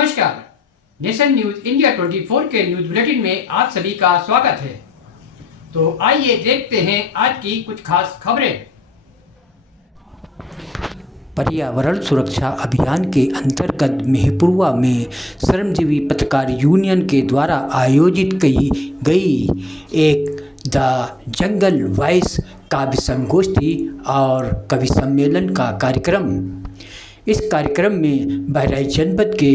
नमस्कार, nation news India 24 के news bulletin में आप सभी का स्वागत है। तो आइए देखते हैं आज की कुछ खास खबरें। पर्यावरण सुरक्षा अभियान के अंतर्गत मेहपुरवा में श्रमजीवी पत्रकार यूनियन के द्वारा आयोजित की गई एक द जंगल वॉइस काव्य संगोष्ठी और कवि सम्मेलन का कार्यक्रम। इस कार्यक्रम में बहराइच जनपद के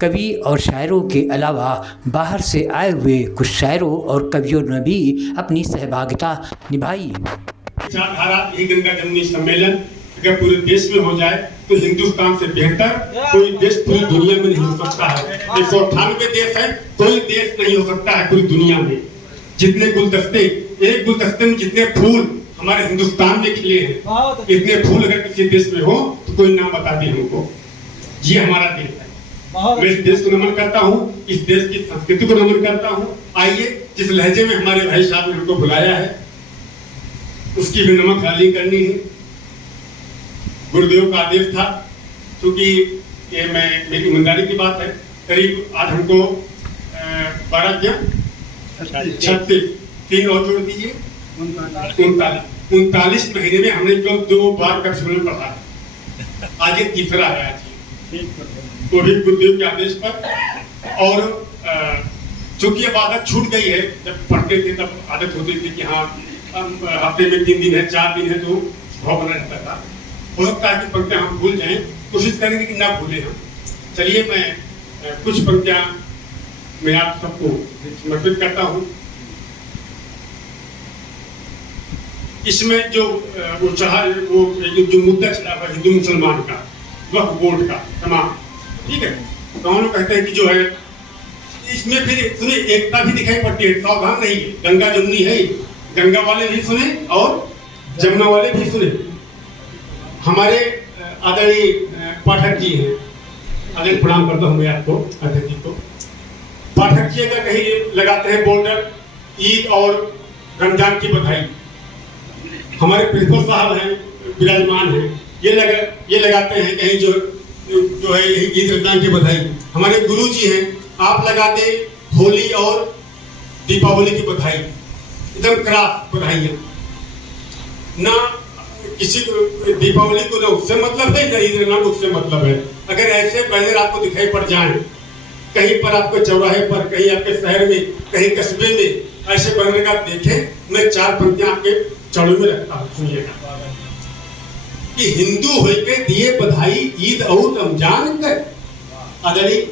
कवि और शायरों के अलावा बाहर से आए हुए कुछ शायरों और कवियों ने भी अपनी सहभागिता निभाई। विचारधारा यही गंगा जमुनी सम्मेलन अगर पूरे देश में हो जाए तो हिंदुस्तान से बेहतर कोई देश पूरी दुनिया में नहीं हो सकता है। 198 देश है, कोई देश नहीं हो सकता है पूरी दुनिया में। जितने गुलदस्ते, एक गुलदस्ते में जितने फूल हमारे हिंदुस्तान में खिले हैं, इतने फूल अगर किसी देश में हो तो कोई नाम बता दे हमको। ये हमारा देश है। मैं इस देश को नमन करता हूँ, इस देश की संस्कृति को नमन करता हूँ। आइए, जिस लहजे में हमारे भाई साहब ने हमको बुलाया है उसकी भी नमक डाली करनी है। गुरुदेव का आदेश था, क्योंकि ये मेरी ईमानदारी की बात है। करीब आज हमको 36 3 और जोड़ दीजिए 39 महीने में हमने जो 2 बार कक्षा में पढ़ा है, आज ये तीसरा है। आज तो भी गुरुदेव के आदेश पर। और चूंकि अब आदत छूट गई है, जब पढ़ते थे तब आदत होती थी कि हाँ हफ्ते में 3 दिन है 4 दिन है तो भाव बना रहता था। हो सकता है कि पंक्तियां हम भूल जाएं, कोशिश करेंगे कि ना भूलें हम। चलिए, मैं कुछ पंक्तियां मैं आप सबको समर्पित करता हूँ। इसमें जो वो चढ़ा, वो जो मुद्दा चला हुआ हिंदू मुसलमान का, वक्फ बोर्ड का तमाम, ठीक है। तो हम लोग कहते हैं कि जो है इसमें फिर सुने एकता भी दिखाई पड़ती है। सावधान नहीं, गंगा जमुनी है, गंगा वाले भी सुने और जमुना वाले भी सुने। हमारे आदरणीय पाठक जी हैं, आदरणीय प्रणाम करता हूँ मैं आपको, अध्यक्ष जी को। पाठक जी अगर कहीं लगाते हैं बॉर्डर ईद और रमजान की बधाई, हमारे प्रिंसिपल साहब हैं विराजमान हैं, ये लगाते हैं कहीं जो है ईद रमजान की बधाई। हमारे गुरु जी हैं, आप लगाते होली और दीपावली की बधाई, एकदम क्रास बधाइयाँ। ना किसी को दीपावली को ना उससे मतलब है, ना ईद रमजान को उससे मतलब है। अगर ऐसे बैनर आपको दिखाई पड़ जाए कहीं पर, आपको चौराहे पर, कहीं आपके शहर में, कहीं कस्बे में ऐसे बैनर का देखें, मैं 4 पंक्तियां आपके चौड़े में रखता हूँ, सुनिएगा। कि हिंदू होके दिए बधाई ईद और रमजान के, आदरणीय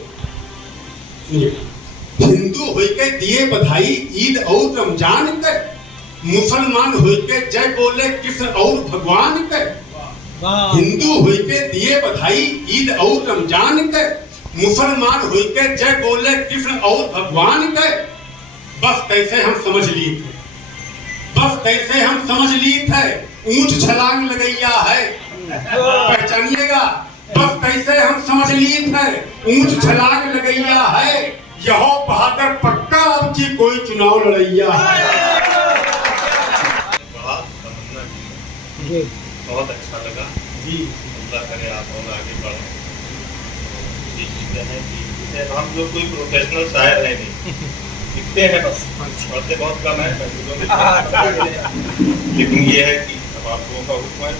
हिंदू होके दिए बधाई ईद और रमजान के, मुसलमान होके जय बोले कृष्ण और भगवान के। हिंदू होके दिए बधाई ईद और रमजान के, मुसलमान होके जय बोले कृष्ण और भगवान के। बस कैसे हम समझ लिए थे, बस कैसे हम समझ लिए थे, ऊंच छलांग लगैया है, पहचानिएगा। बस कैसे हम समझ लिए थे, ऊंच छलांग लगैया है, यह बहादुर पक्का अब की कोई चुनाव लड़ैया है। बहुत अच्छा लगा जी। अल्लाह करे आप और आगे बढ़ें। ये चीज़ें हैं कि हम लोग कोई प्रोफेशनल शायर है नहीं, लिखते हैं बस, पढ़ते बहुत कम है, लेकिन ये है कि अब आप लोगों का हुक्म है,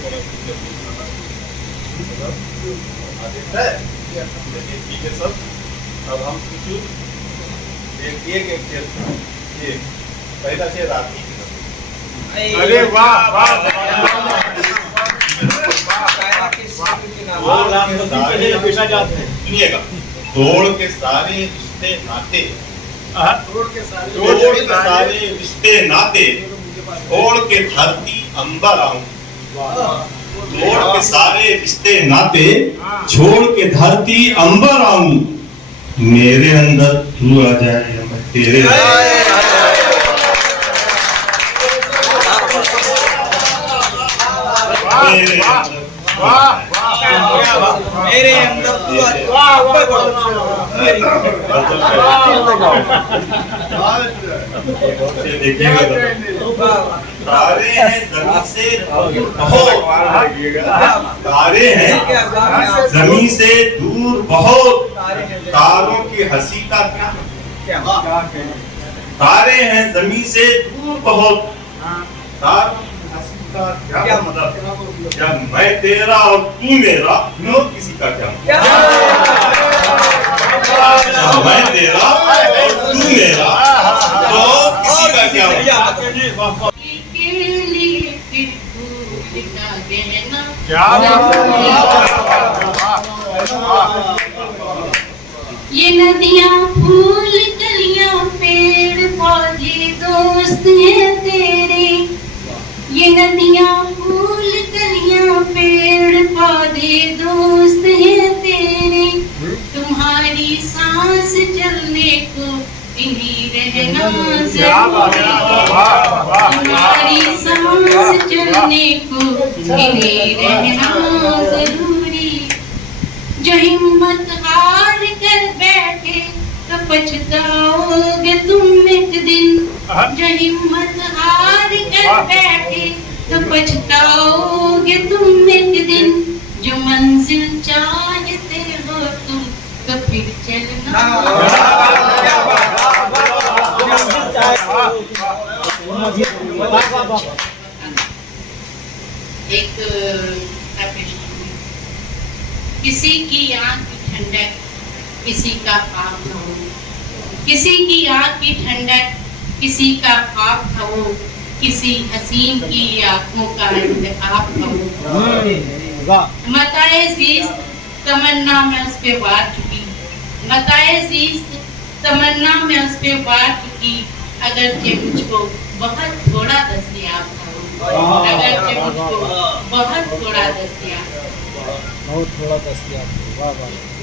ठीक है सब। अब हम कुछ एक पहला से रात। अरे वाह वाह, सुनिएगा। तोड़ के सारे रिश्ते नाते, तोड़ के सारे रिश्ते नाते, छोड़ के धरती अंबर आऊं। तोड़ के सारे रिश्ते नाते, छोड़ के धरती अंबर आऊं। मेरे अंदर तू आ जाए या मैं तेरे मेरे अंदर देखिएगा। तारे हैं जमीन से बहुत, तारे हैं जमीन से दूर बहुत, तारों की हंसी का क्या, तारे हैं जमीन से दूर बहुत, तारों की हंसी का क्या मतलब, जब मैं तेरा और तू मेरा, और किसी का क्या मतलब, जब मैं तेरा और तू मेरा, तो किसी का क्या मतलब। ये नदियाँ फूल कलियाँ पेड़ पौधे दोस्त हैं तेरे, ये नदियाँ फूल कलियाँ पेड़ पौधे दोस्त हैं तेरे, तुम्हारी सांस चलने को इन्हीं रहना जरूरी, तुम्हारी सांस चलने को इन्हीं रहना जरूरी, जो हिम्मत हार कर बैठे तो पछताओगे तुम एक दिन, जो हिम्मत हार कर बैठे तो पछताओगे तुम एक दिन, जो मंजिल चाहते हो तुम तो फिर चलना। एक किसी की आँख की ठंडक किसी का पाप न हो, किसी की आँख की ठंडक किसी का पाप न हो, किसी हसीन की आँखों का इंतखाब न हो। मताए ज़ीस्त तमन्ना में उस पे वार चुकी, मताए ज़ीस्त तमन्ना में उस पे वार चुकी, अगर जे मुझको बहुत थोड़ा दस्तयाब था, अगर जे मुझको बहुत थोड़ा दस्तयाब, बहुत थोड़ा दस्तयाब। वाह वाह।